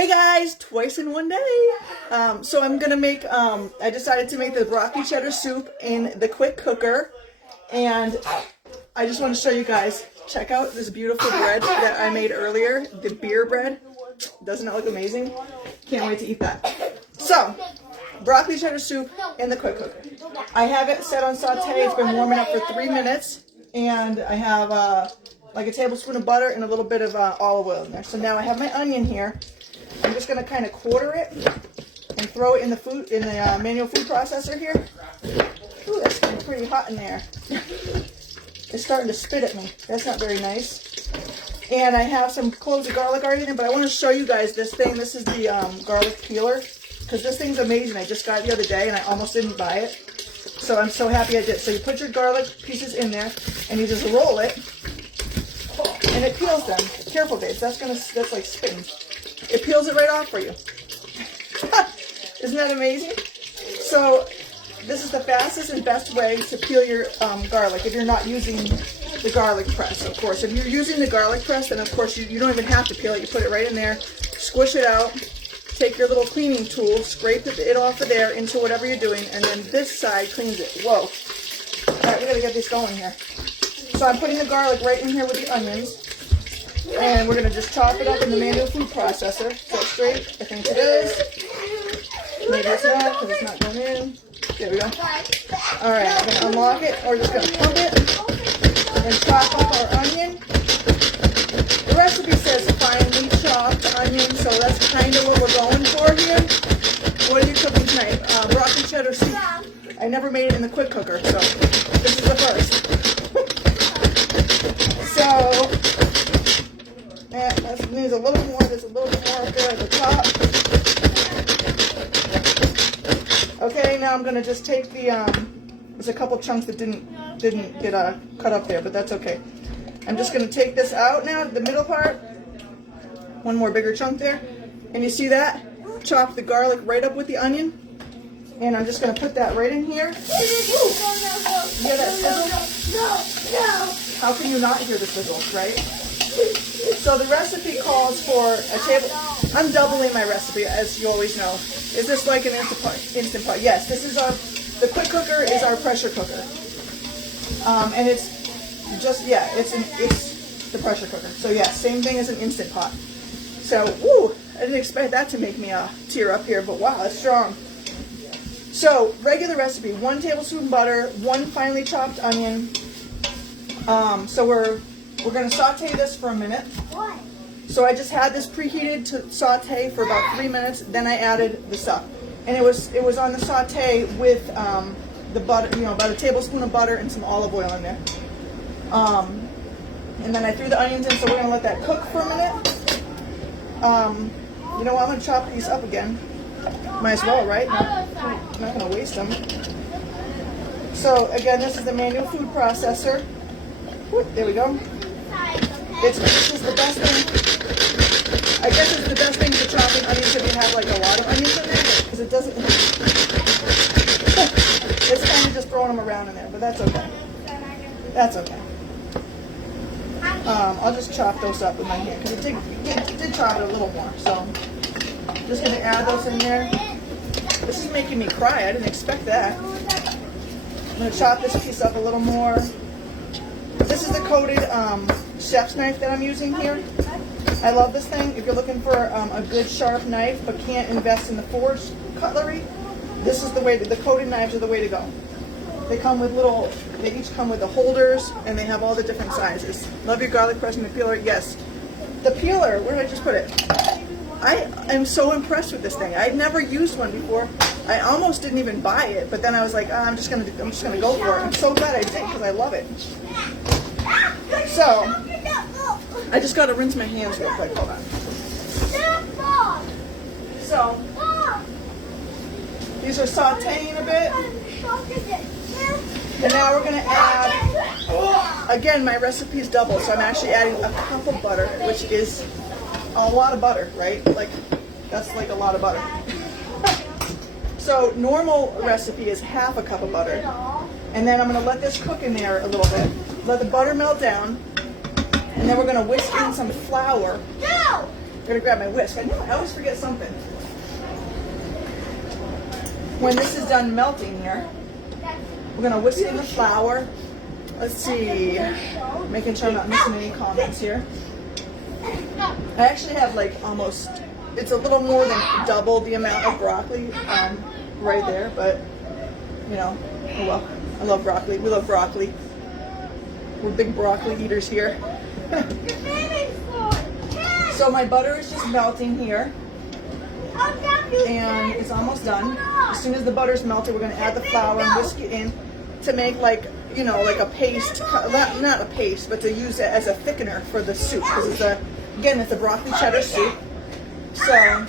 Hey guys, twice in one day. So I'm gonna make, I decided to make the broccoli cheddar soup in the quick cooker. And I just want to show you guys, check out this beautiful bread that I made earlier, the beer bread. Doesn't it look amazing? Can't wait to eat that. So, broccoli cheddar soup in the quick cooker. I have it set on saute, it's been warming up for 3 minutes. And I have like a tablespoon of butter and a little bit of olive oil in there. So now I have my onion here. I'm just going to kind of quarter it and throw it in the manual food processor here. Ooh, that's getting pretty hot in there. It's starting to spit at me. That's not very nice. And I have some cloves of garlic already in, but I want to show you guys this thing. This is the garlic peeler, because this thing's amazing. I just got it the other day and I almost didn't buy it. So I'm so happy I did. So you put your garlic pieces in there and you just roll it and it peels them. Careful, babes. That's like spitting. It peels it right off for you. Isn't that amazing? So this is the fastest and best way to peel your garlic if you're not using the garlic press, of course. If you're using the garlic press, then of course you don't even have to peel it. You put it right in there, squish it out, take your little cleaning tool, scrape it off of there into whatever you're doing, and then this side cleans it. Whoa. All right, we gotta get this going here. So I'm putting the garlic right in here with the onions. And we're going to just chop it up in the manual food processor. Is that straight? I think it is. Maybe it's not because it's not going in. There we go. Alright, I'm going to unlock it. Or just going to pump it and chop up our onion. The recipe says finely chopped onion, so that's kind of what we're going for here. What are you cooking tonight? Broccoli cheddar soup. I never made it in the quick cooker, so this is the first. So... that needs a little more. There's a little bit more up there at the top. Okay, now I'm gonna just take the there's a couple chunks that didn't get cut up there, but that's okay. I'm just gonna take this out now, the middle part. One more bigger chunk there, and you see that? Chop the garlic right up with the onion, and I'm just gonna put that right in here. Ooh. You hear that sizzle? No. How can you not hear the sizzle, right? So the recipe calls for a table. I'm doubling my recipe, as you always know. Is this like an instant pot? Yes, this is the quick cooker is our pressure cooker. And it's just, yeah, it's the pressure cooker. So yeah, same thing as an instant pot. So, woo, I didn't expect that to make me tear up here, but wow, that's strong. So, regular recipe, 1 tablespoon butter, 1 finely chopped onion. So we're going to saute this for a minute. Why? So I just had this preheated to saute for about 3 minutes. Then I added the stuff, and it was on the saute with the butter, about a tablespoon of butter and some olive oil in there. And then I threw the onions in. So we're going to let that cook for a minute. You know what? I'm going to chop these up again. Might as well, right? I'm not going to waste them. So again, this is the manual food processor. Whoop, there we go. This is the best thing. I guess it's the best thing for chopping onions if you have like a lot of onions in there, because it doesn't. It's kind of just throwing them around in there, but that's okay. That's okay. I'll just chop those up with my hand because it did chop it a little more. So I'm just gonna add those in there. This is making me cry. I didn't expect that. I'm gonna chop this piece up a little more. This is the coated chef's knife that I'm using here. I love this thing. If you're looking for a good sharp knife but can't invest in the forged cutlery, this is the way. The coated knives are the way to go. They each come with the holders, and they have all the different sizes. Love your garlic press and the peeler. Yes, the peeler. Where did I just put it? I am so impressed with this thing. I'd never used one before. I almost didn't even buy it, but then I was like, I'm just gonna go for it. I'm so glad I did because I love it. So, I just got to rinse my hands real quick. Hold on. So, these are sauteing a bit. And now we're going to add, again, my recipe is double, so I'm actually adding a cup of butter, which is a lot of butter, right? Like, that's like a lot of butter. So, normal recipe is half a cup of butter. And then I'm going to let this cook in there a little bit. Let the butter melt down. And then we're going to whisk in some flour. gonna grab my whisk. I know I always forget something. When this is done melting here, we're gonna whisk in the flour. Let's see, making sure I'm not missing any comments here. I actually have like almost, it's a little more than double the amount of broccoli right there, but you know, oh well, I love broccoli. We love broccoli. We're big broccoli eaters here. So my butter is just melting here, and it's almost done. As soon as the butter's melted, we're going to add the flour and whisk it in to make like, you know, like a paste, not a paste, but to use it as a thickener for the soup, because it's a broccoli cheddar soup. So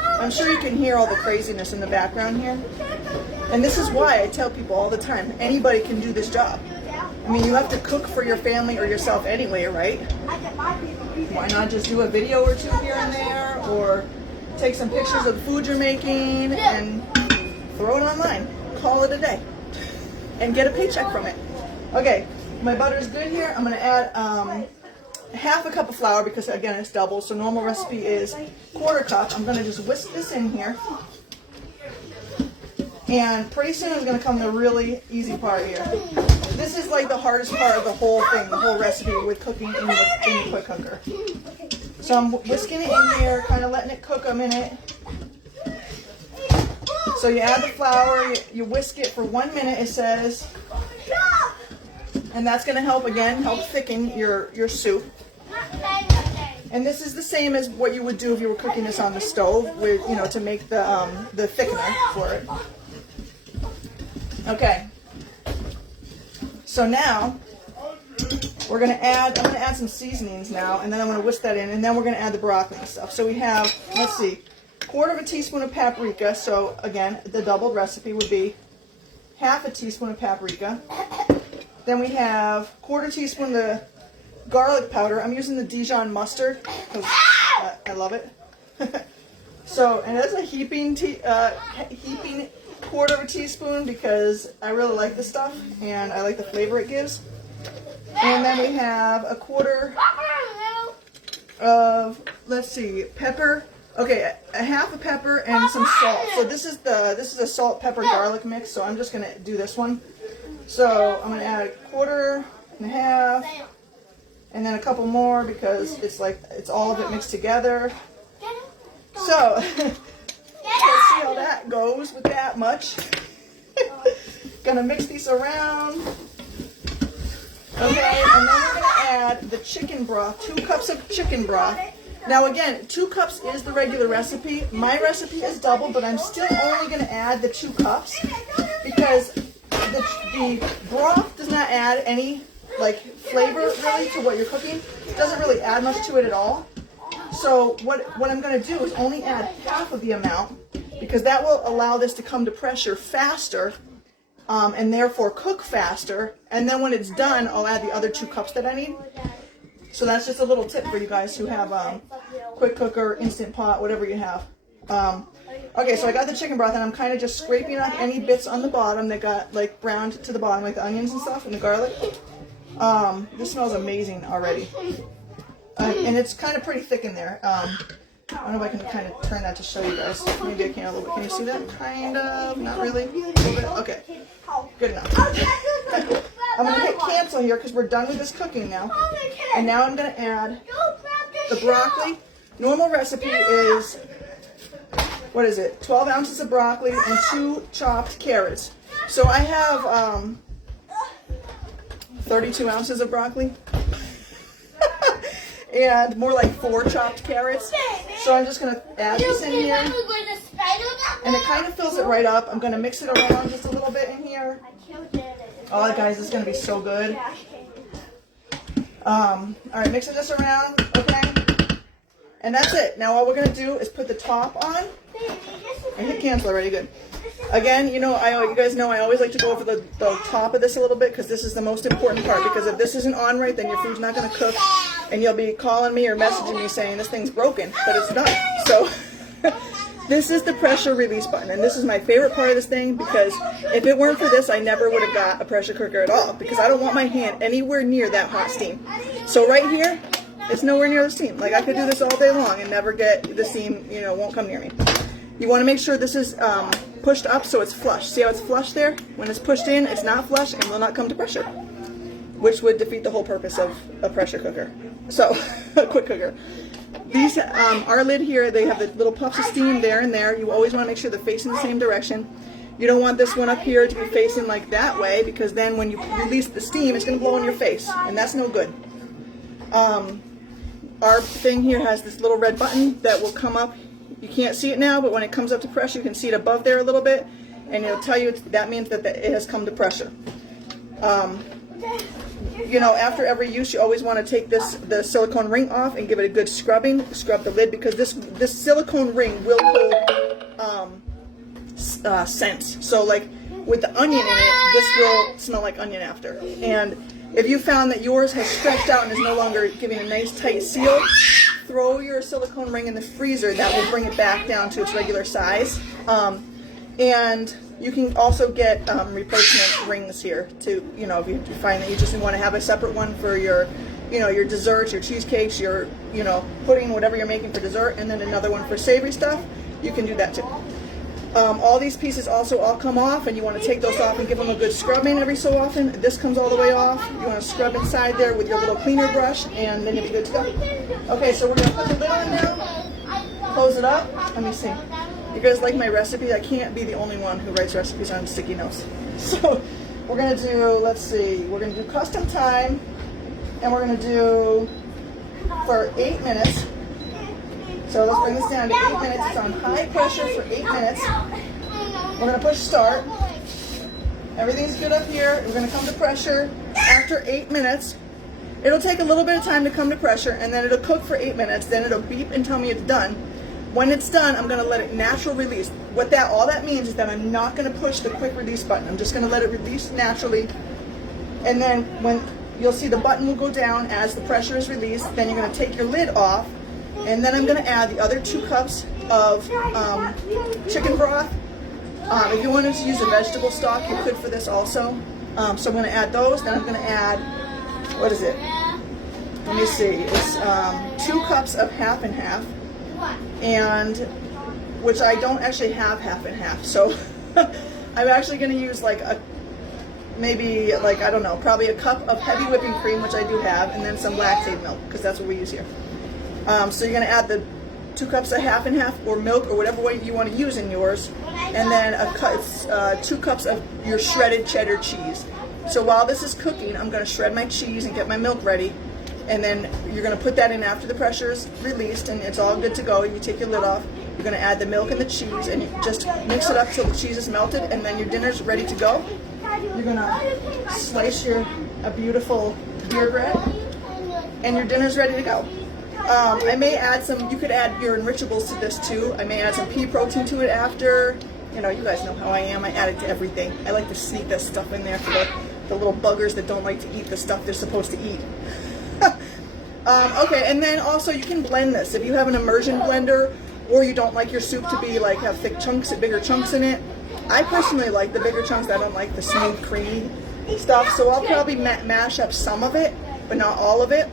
I'm sure you can hear all the craziness in the background here. And this is why I tell people all the time, anybody can do this job. I mean, you have to cook for your family or yourself anyway, right? Why not just do a video or two here and there, or take some pictures of the food you're making and throw it online. Call it a day and get a paycheck from it. Okay, my butter is good here. I'm going to add half a cup of flour because, again, it's double. So normal recipe is 1/4 cup. I'm going to just whisk this in here. And pretty soon is going to come the really easy part here. This is like the hardest part of the whole thing, the whole recipe with cooking in the quick cooker. So I'm whisking it in here, kind of letting it cook a minute. So you add the flour, you whisk it for 1 minute, it says. And that's going to help thicken your soup. And this is the same as what you would do if you were cooking this on the stove, with, you know, to make the thickener for it. Okay. So now I'm going to add some seasonings now, and then I'm going to whisk that in, and then we're going to add the broccoli and stuff. So we have, let's see, 1/4 teaspoon of paprika. So again, the doubled recipe would be 1/2 teaspoon of paprika. Then we have 1/4 teaspoon of the garlic powder. I'm using the Dijon mustard because I love it. So, and that's a heaping 1/4 teaspoon because I really like this stuff and I like the flavor it gives. And then we have 1/4 of, let's see, pepper. Okay, 1/2 pepper and some salt. So this is a salt, pepper, garlic mix. So I'm just gonna do this one. So I'm gonna add 1/4 and 1/2, and then a couple more because it's all of it mixed together. So let's see how that goes with that much. Gonna mix these around. Okay, and then we're gonna add the chicken broth, 2 cups of chicken broth. Now again, 2 cups is the regular recipe. My recipe is double, but I'm still only gonna add the 2 cups because the broth does not add any like flavor really to what you're cooking. It doesn't really add much to it at all. So what I'm going to do is only add 1/2 of the amount because that will allow this to come to pressure faster and therefore cook faster. And then when it's done, I'll add the other 2 cups that I need. So that's just a little tip for you guys who have quick cooker, instant pot, whatever you have. Okay, so I got the chicken broth and I'm kind of just scraping off any bits on the bottom that got like browned to the bottom, like the onions and stuff and the garlic. This smells amazing already. And it's kind of pretty thick in there. I don't know if I can kind of turn that to show you guys. Maybe I can a little bit. Can you see that? Kind of. Not really. A little bit. Okay. Good enough. Okay. I'm going to hit cancel here because we're done with this cooking now. And now I'm going to add the broccoli. Normal recipe is, what is it? 12 ounces of broccoli and 2 chopped carrots. So I have 32 ounces of broccoli. And more like 4 chopped carrots. So I'm just going to add this in here. And it kind of fills it right up. I'm going to mix it around just a little bit in here. Oh, guys, this is going to be so good. Alright, mixing this around. Okay. And that's it. Now all we're going to do is put the top on. And hit cancel already. Good. Again, you guys know I always like to go over the top of this a little bit because this is the most important part. Because if this isn't on right, then your food's not going to cook. And you'll be calling me or messaging me saying this thing's broken, but it's not. So this is the pressure release button, and this is my favorite part of this thing because if it weren't for this, I never would have got a pressure cooker at all because I don't want my hand anywhere near that hot steam. So right here, It's nowhere near the steam. Like I could do this all day long and never get the steam, you know, won't come near me. You want to make sure this is pushed up so it's flush. See how it's flush there? When it's pushed in, it's not flush and will not come to pressure, which would defeat the whole purpose of a pressure cooker. So, a quick cooker. These, our lid here, they have the little puffs of steam there and there. You always want to make sure they're facing the same direction. You don't want this one up here to be facing like that way, because then when you release the steam, it's going to blow in your face, and that's no good. Our thing here has this little red button that will come up. You can't see it now, but when it comes up to pressure, you can see it above there a little bit, and it'll tell you that means that it has come to pressure. You know, after every use, you always want to take the silicone ring off and give it a good scrubbing. Scrub the lid, because this silicone ring will hold scents. So like with the onion in it, this will smell like onion after. And if you found that yours has stretched out and is no longer giving a nice tight seal, throw your silicone ring in the freezer. That will bring it back down to its regular size. And you can also get replacement rings here to, you know, if you find that you just want to have a separate one for your, you know, your desserts, your cheesecakes, your, you know, pudding, whatever you're making for dessert, and then another one for savory stuff, you can do that too. All these pieces also all come off, and you want to take those off and give them a good scrubbing every so often. This comes all the way off. You want to scrub inside there with your little cleaner brush, and then you'll be good to go. Okay, so we're going to put the lid on now, close it up. Let me see. You guys like my recipe? I can't be the only one who writes recipes on sticky notes. So we're going to do, let's see, we're going to do custom time, and we're going to do for 8 minutes. So let's bring this down to 8 minutes. It's on high pressure for 8 minutes. We're going to push start. Everything's good up here. We're going to come to pressure after 8 minutes. It'll take a little bit of time to come to pressure, and then it'll cook for 8 minutes. Then it'll beep and tell me it's done. When it's done, I'm going to let it natural release. All that means is that I'm not going to push the quick release button. I'm just going to let it release naturally. And then when you'll see the button will go down as the pressure is released, then you're going to take your lid off. And then I'm going to add the other 2 cups of chicken broth. If you wanted to use a vegetable stock, you could for this also. So I'm going to add those. Then I'm going to add, what is it? Let me see. It's 2 cups of half and half. And which I don't actually have half and half. So I'm actually going to use like maybe like, I don't know, probably a cup of heavy whipping cream, which I do have, and then some lactate milk, because that's what we use here. So you're going to add the 2 cups of half and half, or milk, or whatever way you want to use in yours, and then 2 cups of your shredded cheddar cheese. So while this is cooking, I'm going to shred my cheese and get my milk ready, and then you're going to put that in after the pressure is released, and it's all good to go. You take your lid off, you're going to add the milk and the cheese, and you just mix it up till the cheese is melted, and then your dinner's ready to go. You're going to slice a beautiful beer bread, and your dinner's ready to go. I may add some, you could add your enrichables to this too. I may add some pea protein to it after. You know, you guys know how I am. I add it to everything. I like to sneak this stuff in there for the little buggers that don't like to eat the stuff they're supposed to eat. Okay, and then also you can blend this. If you have an immersion blender, or you don't like your soup to be like have thick chunks, bigger chunks in it. I personally like the bigger chunks. I don't like the smooth, creamy stuff. So I'll probably mash up some of it, but not all of it.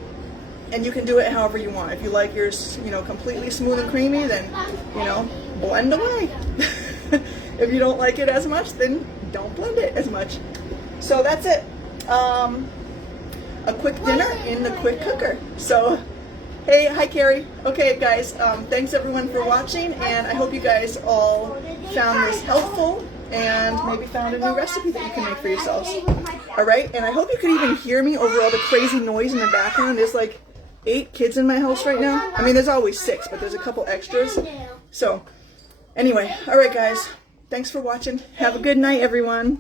And you can do it however you want. If you like yours, you know, completely smooth and creamy, then, you know, blend away. If you don't like it as much, then don't blend it as much. So that's it. A quick dinner in the quick cooker. So, hey, hi Carrie. Okay guys, thanks everyone for watching, and I hope you guys all found this helpful and maybe found a new recipe that you can make for yourselves. Alright, and I hope you could even hear me over all the crazy noise in the background. There's like 8 kids in my house right now. I mean, there's always 6, but there's a couple extras. So, anyway, alright guys, thanks for watching. Have a good night, everyone.